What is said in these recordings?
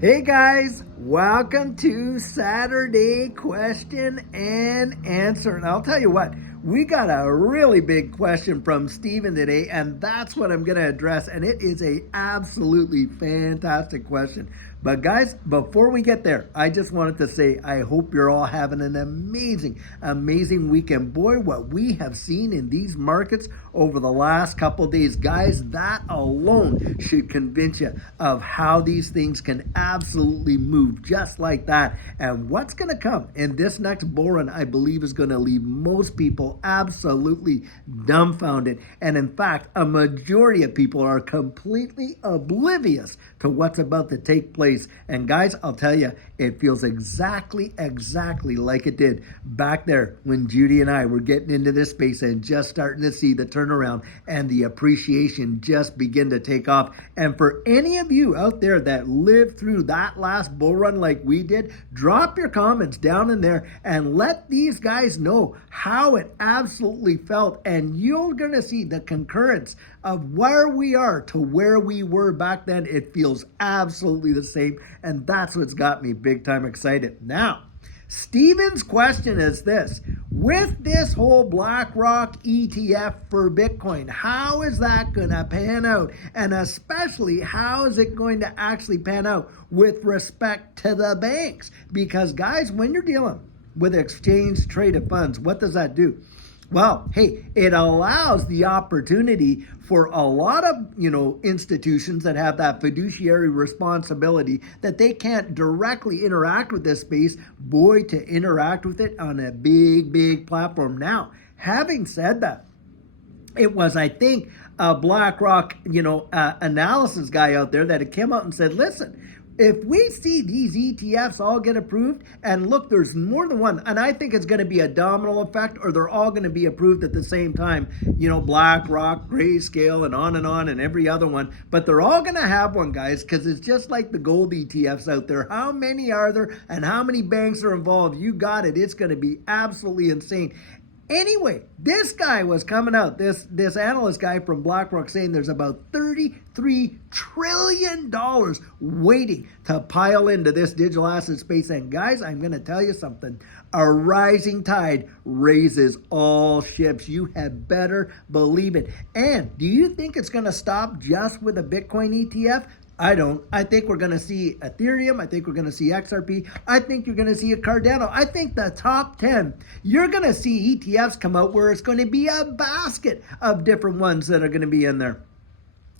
Hey guys, welcome to Saturday Question and Answer. And I'll tell you what, we got a really big question from Steven today, and that's what I'm going to address. And it is a absolutely fantastic question. But guys, before we get there, I just wanted to say I hope you're all having an amazing weekend. Boy, what we have seen in these markets over the last couple of days, guys, that alone should convince you of how these things can absolutely move just like that. And what's going to come in this next bull run, I believe, is going to leave most people absolutely dumbfounded. And in fact, a majority of people are completely oblivious to what's about to take place. And guys, I'll tell you, it feels exactly like it did back there when Judy and I were getting into this space and just starting to see the turnaround and the appreciation just begin to take off. And for any of you out there that lived through that last bull run like we did, drop your comments down in there and let these guys know how it absolutely felt. And you're going to see the concurrence of where we are to where we were back then. It feels absolutely the same. And that's what's got me big time excited. Now, Steven's question is this: with this whole BlackRock ETF for Bitcoin, how is that going to pan out? And especially, how is it going to actually pan out with respect to the banks? Because guys, when you're dealing with exchange traded funds, what does that do? Well, hey, it allows the opportunity for a lot of, institutions that have that fiduciary responsibility that they can't directly interact with this space, boy, to interact with it on a big platform. Now, having said that, it was, I think, a BlackRock, analysis guy out there that came out and said, listen, if we see these ETFs all get approved, and look, there's more than one, and I think it's going to be a domino effect, or they're all going to be approved at the same time, BlackRock, Grayscale, and on, and every other one, but they're all going to have one, guys, because it's just like the gold ETFs out there. How many are there, and how many banks are involved? You got it. It's going to be absolutely insane. Anyway, this guy was coming out, this analyst guy from BlackRock, saying there's about $33 trillion waiting to pile into this digital asset space. And guys, I'm going to tell you something. A rising tide raises all ships. You had better believe it. And do you think it's going to stop just with a Bitcoin ETF? I don't. I think we're going to see Ethereum. I think we're going to see XRP. I think you're going to see a Cardano. I think the top 10, you're going to see ETFs come out where it's going to be a basket of different ones that are going to be in there.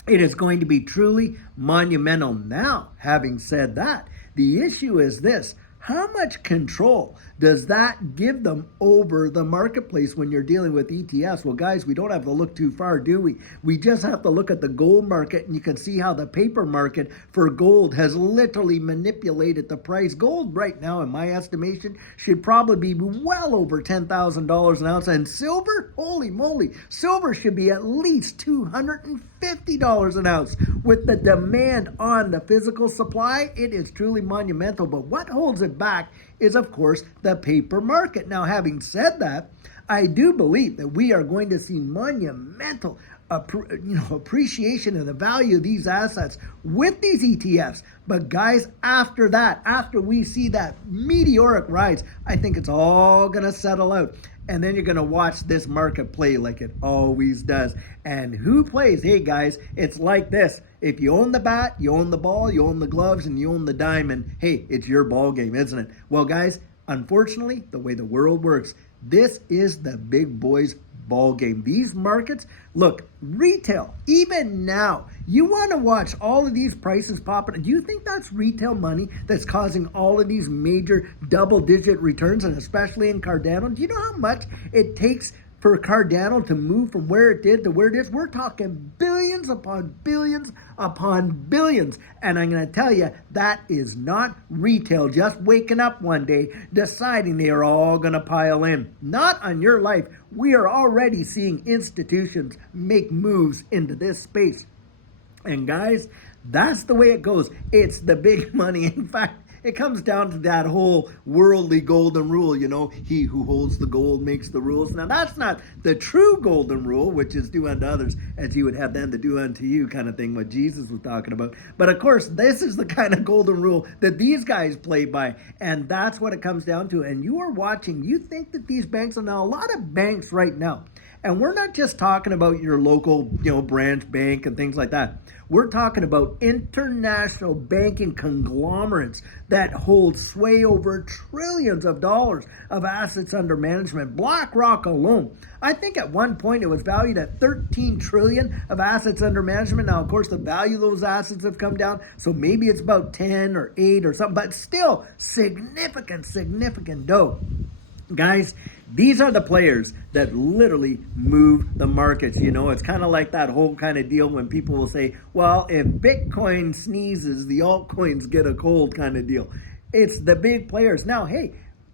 It is going to be truly monumental. Now, having said that, the issue is this: how much control does that give them over the marketplace when you're dealing with ETFs? Well, guys, we don't have to look too far, do we? We just have to look at the gold market, and you can see how the paper market for gold has literally manipulated the price. Gold right now, in my estimation, should probably be well over $10,000 an ounce. And silver, holy moly, silver should be at least $250 an ounce. With the demand on the physical supply, it is truly monumental. But what holds it back is, of course, the paper market. Now, having said that, I do believe that we are going to see monumental appreciation in the value of these assets with these ETFs. But guys, after that, after we see that meteoric rise, I think it's all going to settle out. And then you're going to watch this market play like it always does. And who plays? Hey, guys, it's like this. If you own the bat, you own the ball, you own the gloves, and you own the diamond, hey, it's your ball game, isn't it? Well, guys, unfortunately, the way the world works, this is the big boys' ball game. These markets, look, retail, even now, you want to watch all of these prices popping. Do you think that's retail money that's causing all of these major double-digit returns, and especially in Cardano? Do you know how much it takes for Cardano to move from where it did to where it is? We're talking billions upon billions upon billions. And I'm going to tell you, that is not retail just waking up one day deciding they are all going to pile in. Not on your life. We are already seeing institutions make moves into this space. And guys, that's the way it goes. It's the big money. In fact, it comes down to that whole worldly golden rule, he who holds the gold makes the rules. Now, that's not the true golden rule, which is do unto others as you would have them to do unto you kind of thing, what Jesus was talking about. But of course, this is the kind of golden rule that these guys play by, and that's what it comes down to. And you are watching, you think that these banks are now, a lot of banks right now, and we're not just talking about your local, branch bank and things like that. We're talking about international banking conglomerates that hold sway over trillions of dollars of assets under management. BlackRock alone, I think at one point it was valued at 13 trillion of assets under management. Now, of course, the value of those assets have come down, so maybe it's about 10 or 8 or something, but still significant dough. Guys, these are the players that literally move the markets. It's kind of like that whole kind of deal when people will say, well, if Bitcoin sneezes, the altcoins get a cold kind of deal. It's the big players. Now, hey,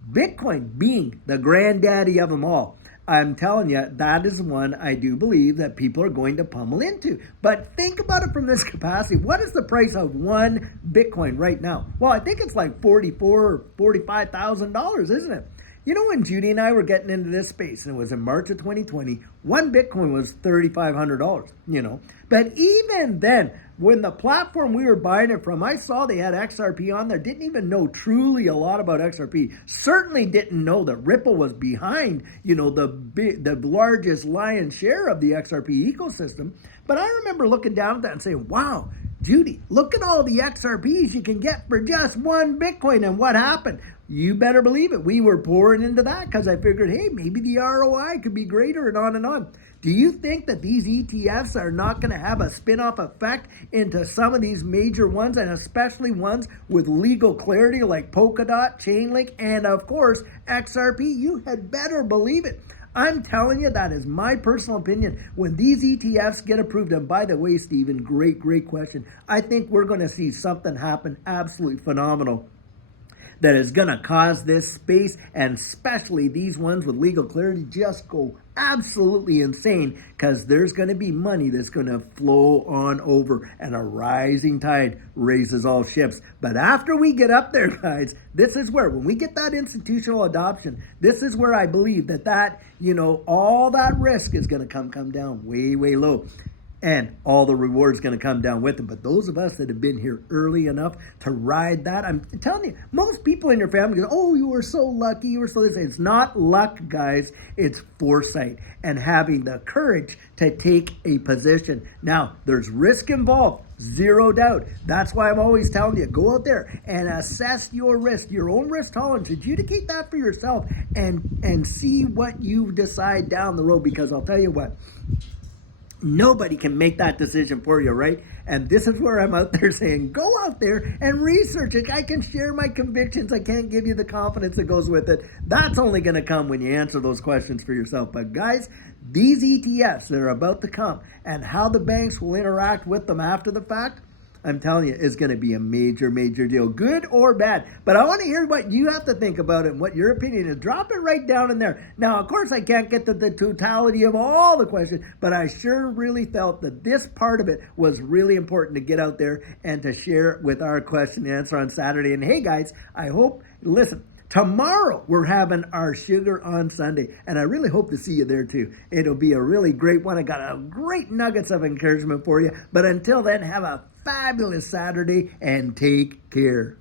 Bitcoin being the granddaddy of them all, I'm telling you, that is one I do believe that people are going to pummel into. But think about it from this capacity. What is the price of one Bitcoin right now? Well, I think it's like $44,000 or $45,000, isn't it? When Judy and I were getting into this space, and it was in March of 2020, one Bitcoin was $3,500, But even then, when the platform we were buying it from, I saw they had XRP on there, didn't even know truly a lot about XRP. Certainly didn't know that Ripple was behind, the largest lion's share of the XRP ecosystem. But I remember looking down at that and saying, wow, Judy, look at all the XRPs you can get for just one Bitcoin. And what happened? You better believe it. We were pouring into that because I figured, hey, maybe the ROI could be greater and on and on. Do you think that these ETFs are not going to have a spin-off effect into some of these major ones, and especially ones with legal clarity like Polkadot, Chainlink, and of course, XRP? You had better believe it. I'm telling you, that is my personal opinion. When these ETFs get approved, and by the way, Stephen, great question. I think we're going to see something happen absolutely phenomenal that is going to cause this space, and especially these ones with legal clarity, just go absolutely insane, because there's going to be money that's going to flow on over, and a rising tide raises all ships. But after we get up there, guys, this is where, when we get that institutional adoption, this is where I believe that all that risk is going to come down way low. And all the rewards going to come down with it. But those of us that have been here early enough to ride that, I'm telling you, most people in your family go, oh, you were so lucky, you were so this. It's not luck, guys. It's foresight and having the courage to take a position. Now, there's risk involved, zero doubt. That's why I'm always telling you, go out there and assess your risk, your own risk tolerance, adjudicate that for yourself, and see what you decide down the road. Because I'll tell you what, nobody can make that decision for you, right? And this is where I'm out there saying, go out there and research it. I can share my convictions. I can't give you the confidence that goes with it. That's only going to come when you answer those questions for yourself. But guys, these ETFs that are about to come and how the banks will interact with them after the fact, I'm telling you, it's going to be a major deal, good or bad. But I want to hear what you have to think about it and what your opinion is. Drop it right down in there. Now, of course, I can't get to the totality of all the questions, but I sure really felt that this part of it was really important to get out there and to share with our question and answer on Saturday. And hey, guys, I hope, listen, tomorrow, we're having our Sugar on Sunday, and I really hope to see you there too. It'll be a really great one. I got a great nuggets of encouragement for you. But until then, have a fabulous Saturday and take care.